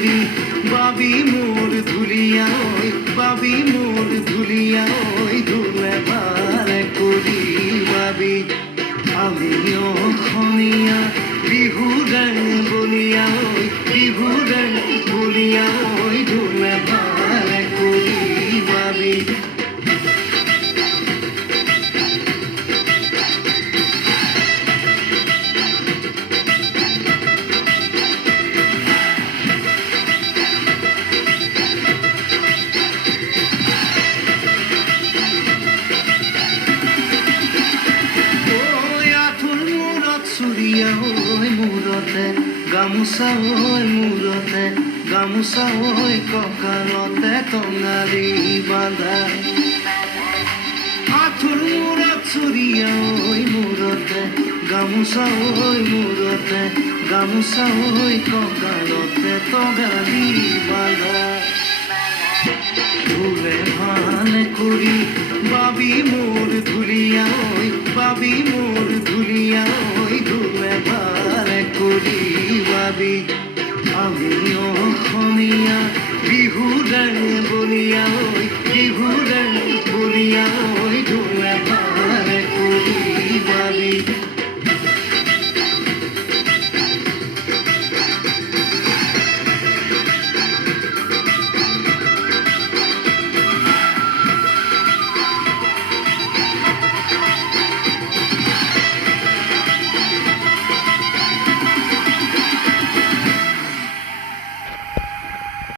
কৰি বাবি মোৰ ধুলিয়া ঐ বাবি মোৰ ধুলিয়া ঐ ঢোলে বাৰে কৰি বাবি আমি অসমীয়া বিহুৰে বলিয়া ঐ বিহুৰে বলিয়া ঐ ঢোলে বাৰে কৰি বাবি চুৰিয়া ঐ মূৰতে গামোচা ঐ মূৰতে গামোচা ঐ কঁকালতে টঙালি বান্ধা আঁঠুৰ মূৰত চুৰিয়া ঐ মূৰতে গামোচা ঐ মূৰতে গামোচা ঐ কঁকালতে টঙালি বান্ধা ঢোলে ভালে কৰি বাবি মোৰ ধুলিয়া ঐ বাবি মোৰ ধুলিয়া ঐ ঢোলে ভালে কৰি বাবি আমি অসমীয়া বিহুৰে বলিয়া